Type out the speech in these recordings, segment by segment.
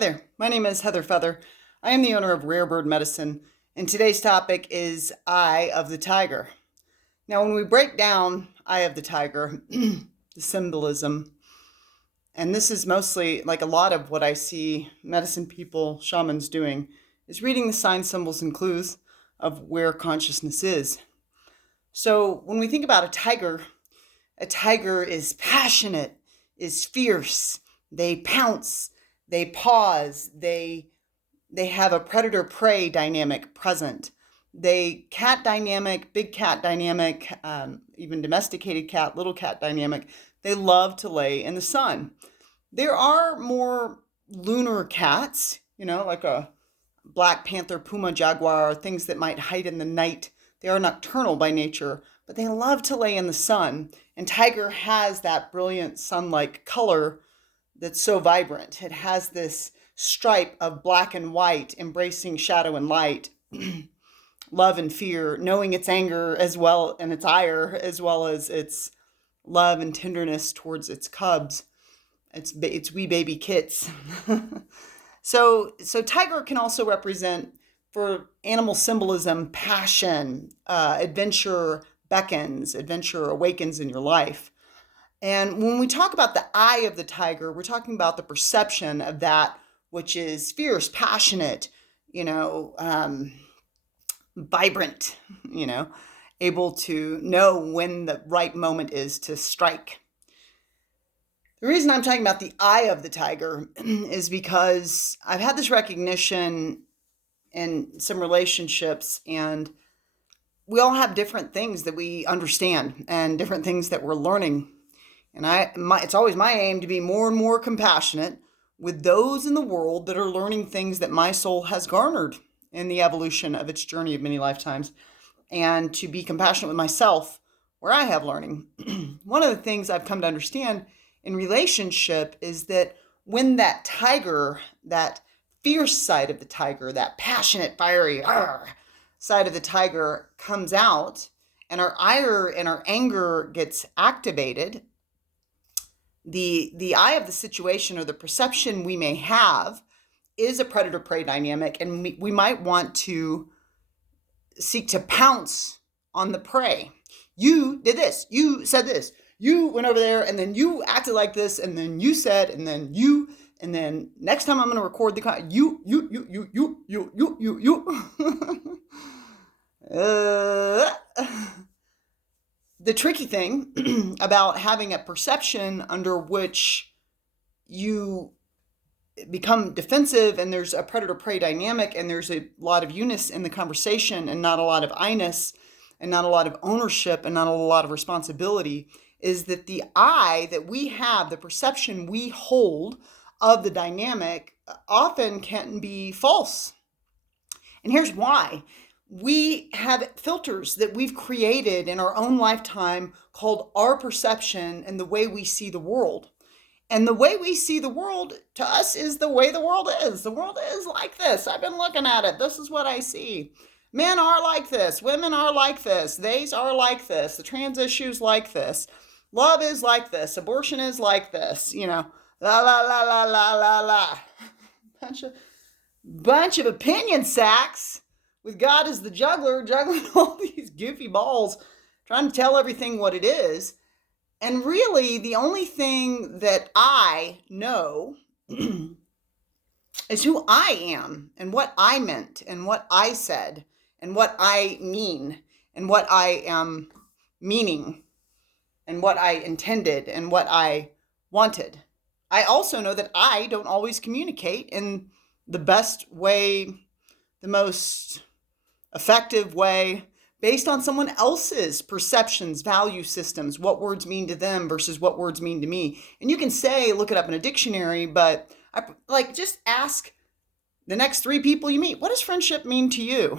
there, my name is Heather Feather. I am the owner of Rare Bird Medicine, and today's topic is Eye of the Tiger. Now, when we break down Eye of the Tiger, the symbolism, and this is mostly like a lot of what I see medicine people, shamans doing, is reading the signs, symbols, and clues of where consciousness is. So, when we think about a tiger is passionate, is fierce, they pounce, they pause, they have a predator prey dynamic present. They cat dynamic, big cat dynamic, even domesticated cat, little cat dynamic. They love to lay in the sun. There are more lunar cats, like a black panther, puma, jaguar, things that might hide in the night. They are nocturnal by nature, but they love to lay in the sun. And tiger has that brilliant sun-like color that's so vibrant. It has this stripe of black and white, embracing shadow and light, love and fear, knowing its anger as well and its ire, as well as its love and tenderness towards its cubs, its wee baby kits. So tiger can also represent, for animal symbolism, passion, adventure beckons, adventure awakens in your life. And when we talk about the eye of the tiger, we're talking about the perception of that which is fierce, passionate, vibrant, able to know when the right moment is to strike. The reason I'm talking about the eye of the tiger is because I've had this recognition in some relationships, and we all have different things that we understand and different things that we're learning. And it's always my aim to be more and more compassionate with those in the world that are learning things that my soul has garnered in the evolution of its journey of many lifetimes, and to be compassionate with myself where I have learning. One of the things I've come to understand in relationship is that when that tiger, that fierce side of the tiger, that passionate, fiery side of the tiger comes out, and our ire and our anger gets activated, the eye of the situation, or the perception we may have, is a predator-prey dynamic, and we might want to seek to pounce on the prey. You did this, you said this, you went over there, and then you acted like this, and then you said, and then next time I'm going to record the you. The tricky thing about having a perception under which you become defensive, and there's a predator-prey dynamic, and there's a lot of you-ness in the conversation and not a lot of I-ness, and not a lot of ownership and not a lot of responsibility, is that the I that we have, the perception we hold of the dynamic, often can be false. And here's why. We have filters that we've created in our own lifetime called our perception and the way we see the world. And the way we see the world to us is the way the world is. The world is like this. I've been looking at it. This is what I see. Men are like this. Women are like this. Theys are like this. The trans issue's like this. Love is like this. Abortion is like this. La, la, la, la, la, la, la. Bunch of opinion sacks with God as the juggler, juggling all these goofy balls, trying to tell everything what it is. And really, the only thing that I know is who I am, and what I meant, and what I said, and what I mean, and what I am meaning, and what I intended, and what I wanted. I also know that I don't always communicate in the best way, the most effective way, based on someone else's perceptions, value systems, what words mean to them versus what words mean to me. And you can say, look it up in a dictionary, but just ask the next 3 people you meet, what does friendship mean to you?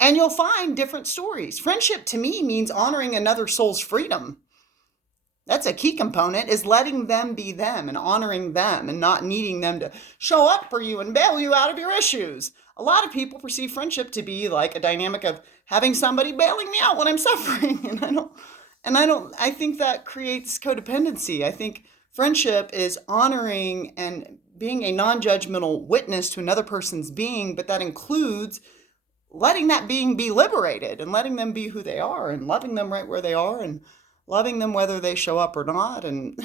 And you'll find different stories. Friendship to me means honoring another soul's freedom. That's a key component, is letting them be them and honoring them and not needing them to show up for you and bail you out of your issues. A lot of people perceive friendship to be like a dynamic of having somebody bailing me out when I'm suffering. I think that creates codependency. I think friendship is honoring and being a non-judgmental witness to another person's being, but that includes letting that being be liberated and letting them be who they are and loving them right where they are and loving them whether they show up or not, and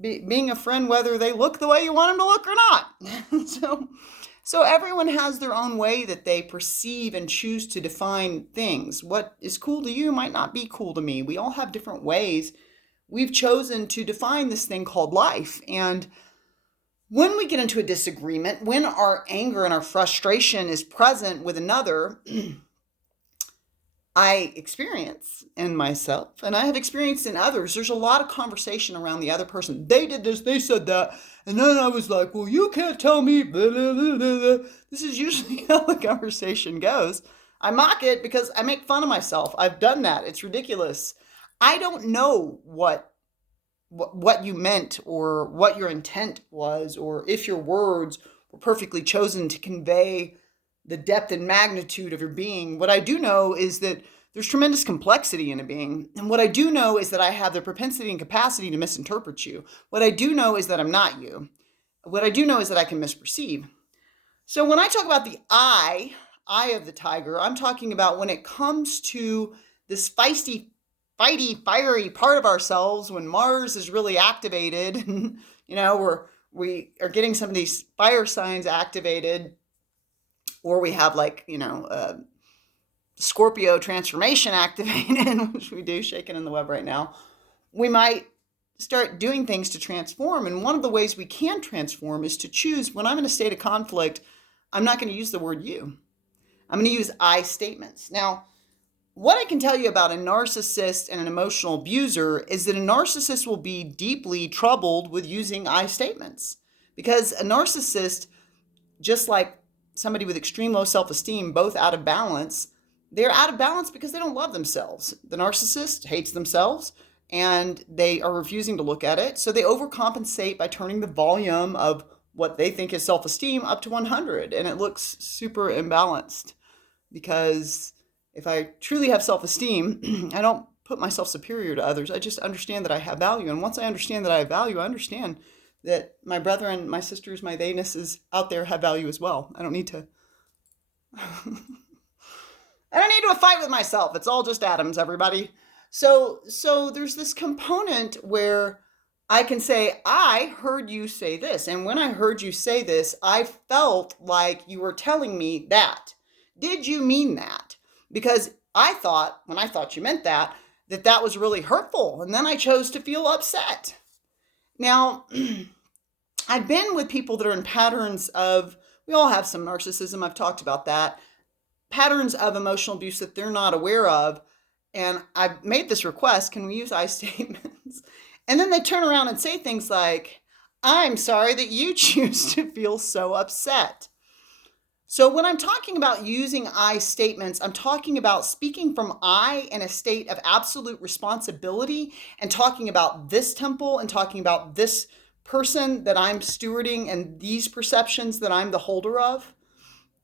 being a friend whether they look the way you want them to look or not. So everyone has their own way that they perceive and choose to define things. What is cool to you might not be cool to me. We all have different ways we've chosen to define this thing called life. And when we get into a disagreement, when our anger and our frustration is present with another, I experience in myself, and I have experienced in others, there's a lot of conversation around the other person. They did this, they said that, and then I was like, well, you can't tell me, blah, blah, blah, blah. This is usually how the conversation goes. I mock it because I make fun of myself. I've done that. It's ridiculous. I don't know what you meant or what your intent was, or if your words were perfectly chosen to convey the depth and magnitude of your being. What I do know is that there's tremendous complexity in a being. And what I do know is that I have the propensity and capacity to misinterpret you. What I do know is that I'm not you. What I do know is that I can misperceive. So when I talk about the eye of the tiger, I'm talking about when it comes to this feisty, fighty, fiery part of ourselves, when Mars is really activated, we are getting some of these fire signs activated, or we have Scorpio transformation activated, which we do, shaking in the web right now. We might start doing things to transform. And one of the ways we can transform is to choose, when I'm in a state of conflict, I'm not going to use the word you. I'm going to use I statements. Now, what I can tell you about a narcissist and an emotional abuser is that a narcissist will be deeply troubled with using I statements, because a narcissist, just like somebody with extreme low self-esteem, both out of balance, they're out of balance because they don't love themselves. The narcissist hates themselves and they are refusing to look at it. So they overcompensate by turning the volume of what they think is self-esteem up to 100. And it looks super imbalanced, because if I truly have self-esteem, I don't put myself superior to others. I just understand that I have value. And once I understand that I have value, I understand that my brethren, my sisters, my theynesses out there have value as well. I don't need to fight with myself. It's all just atoms, everybody. So there's this component where I can say, I heard you say this. And when I heard you say this, I felt like you were telling me that. Did you mean that? Because I thought, when I thought you meant that was really hurtful. And then I chose to feel upset. Now, I've been with people that are in patterns of, we all have some narcissism, I've talked about that, patterns of emotional abuse that they're not aware of. And I've made this request, can we use I statements? And then they turn around and say things like, I'm sorry that you choose to feel so upset. So when I'm talking about using I statements, I'm talking about speaking from I in a state of absolute responsibility, and talking about this temple and talking about this person that I'm stewarding and these perceptions that I'm the holder of.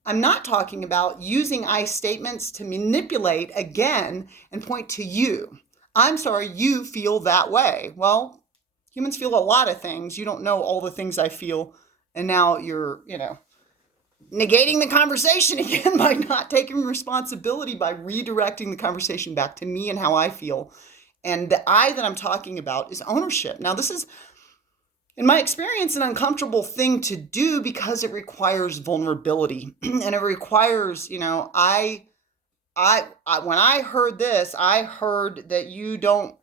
I'm not talking about using I statements to manipulate again and point to you. I'm sorry you feel that way. Well, humans feel a lot of things. You don't know all the things I feel. And now you're, negating the conversation again by not taking responsibility, by redirecting the conversation back to me and how I feel. And the I that I'm talking about is ownership. Now, this is, in my experience, an uncomfortable thing to do because it requires vulnerability. And it requires, when I heard this, I heard that you don't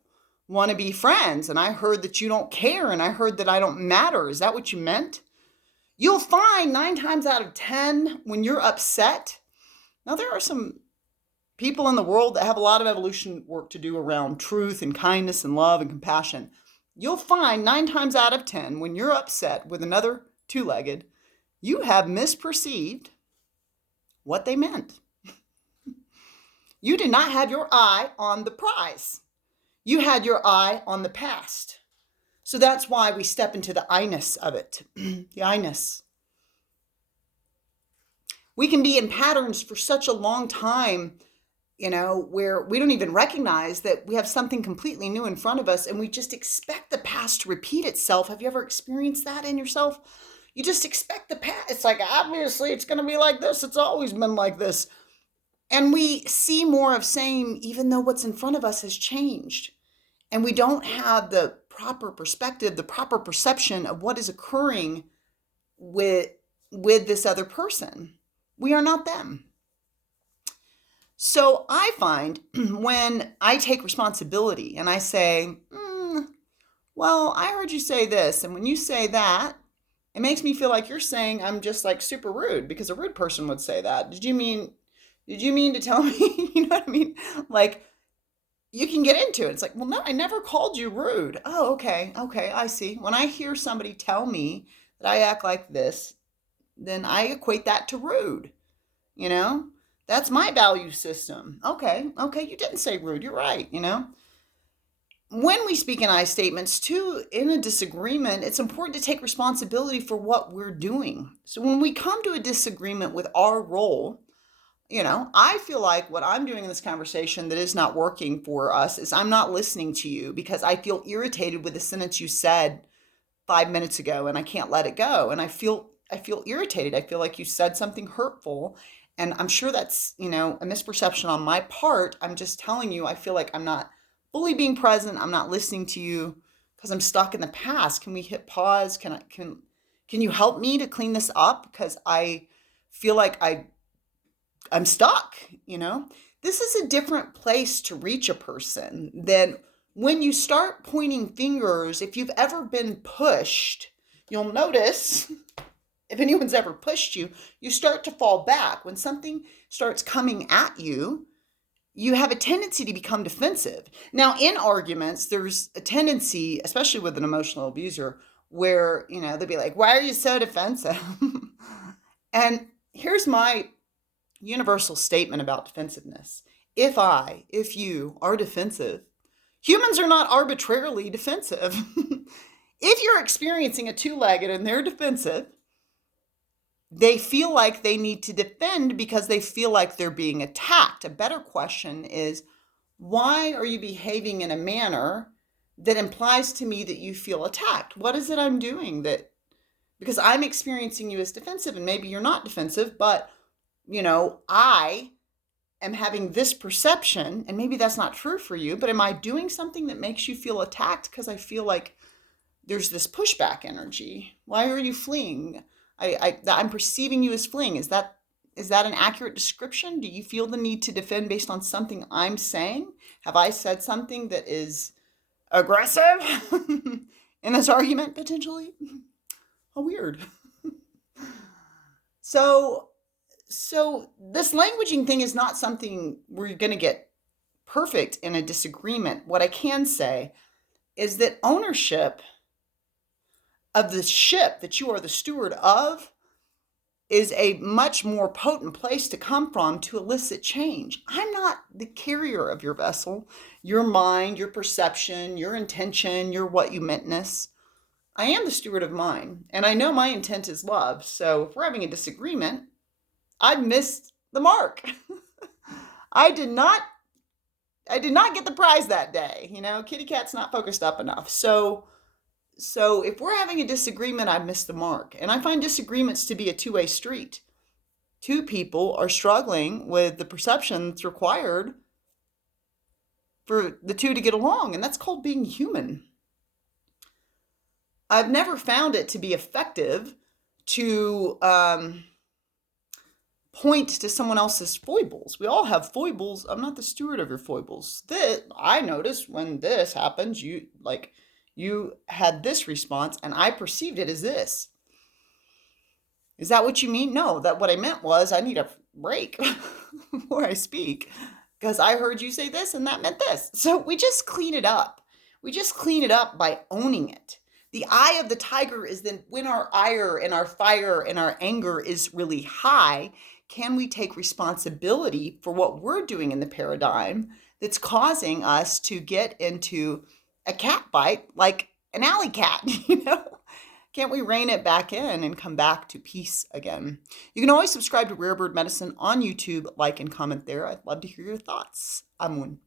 want to be friends, and I heard that you don't care, and I heard that I don't matter. Is that what you meant? You'll find 9 times out of 10 when you're upset. Now, there are some people in the world that have a lot of evolution work to do around truth and kindness and love and compassion. You'll find 9 times out of 10 when you're upset with another two-legged, you have misperceived what they meant. You did not have your eye on the prize. You had your eye on the past. So that's why we step into the I-ness of it, the I-ness. We can be in patterns for such a long time where we don't even recognize that we have something completely new in front of us and we just expect the past to repeat itself. Have you ever experienced that in yourself? You just expect the past. It's like, obviously, it's going to be like this. It's always been like this. And we see more of same, even though what's in front of us has changed. And we don't have the proper perspective, the proper perception of what is occurring with this other person. We are not them. So I find when I take responsibility and I say, well, I heard you say this. And when you say that, it makes me feel like you're saying I'm just like super rude, because a rude person would say that. Did you mean to tell me? You know what I mean? Like, you can get into it. It's like, well, no, I never called you rude. Oh, okay, I see. When I hear somebody tell me that I act like this, then I equate that to rude. That's my value system. Okay, you didn't say rude. You're right, When we speak in I statements, too, in a disagreement, it's important to take responsibility for what we're doing. So when we come to a disagreement with our role, I feel like what I'm doing in this conversation that is not working for us is I'm not listening to you because I feel irritated with the sentence you said 5 minutes ago and I can't let it go. And I feel irritated. I feel like you said something hurtful. And I'm sure that's, a misperception on my part. I'm just telling you, I feel like I'm not fully being present. I'm not listening to you because I'm stuck in the past. Can we hit pause? Can you help me to clean this up? Because I feel like I'm stuck, This is a different place to reach a person than when you start pointing fingers. If you've ever been pushed, you'll notice, if anyone's ever pushed you, you start to fall back. When something starts coming at you, you have a tendency to become defensive. Now, in arguments, there's a tendency, especially with an emotional abuser, where, they'll be like, why are you so defensive? And here's my universal statement about defensiveness. If you are defensive, humans are not arbitrarily defensive. If you're experiencing a two-legged and they're defensive, they feel like they need to defend because they feel like they're being attacked. A better question is, why are you behaving in a manner that implies to me that you feel attacked? What is it I'm doing because I'm experiencing you as defensive, and maybe you're not defensive, but I am having this perception, and maybe that's not true for you, but am I doing something that makes you feel attacked because I feel like there's this pushback energy? Why are you fleeing? I'm perceiving you as fleeing. Is that an accurate description? Do you feel the need to defend based on something I'm saying? Have I said something that is aggressive in this argument, potentially? How weird. So this languaging thing is not something we're going to get perfect in a disagreement. What I can say is that ownership of the ship that you are the steward of is a much more potent place to come from to elicit change. I'm not the carrier of your vessel, your mind, your perception, your intention, your what you meantness. I am the steward of mine, and I know my intent is love. So if we're having a disagreement, I missed the mark. I did not get the prize that day. Kitty cat's not focused up enough. So if we're having a disagreement, I missed the mark. And I find disagreements to be a two-way street. Two people are struggling with the perception that's required for the two to get along, and that's called being human. I've never found it to be effective to point to someone else's foibles. We all have foibles. I'm not the steward of your foibles. I noticed when this happens, you had this response, and I perceived it as this. Is that what you mean? No, what I meant was I need a break before I speak, because I heard you say this and that meant this. So we just clean it up. We just clean it up by owning it. The eye of the tiger is then when our ire and our fire and our anger is really high, can we take responsibility for what we're doing in the paradigm that's causing us to get into a cat fight like an alley cat, Can't we rein it back in and come back to peace again? You can always subscribe to Rare Bird Medicine on YouTube, like and comment there. I'd love to hear your thoughts. I'm Moon.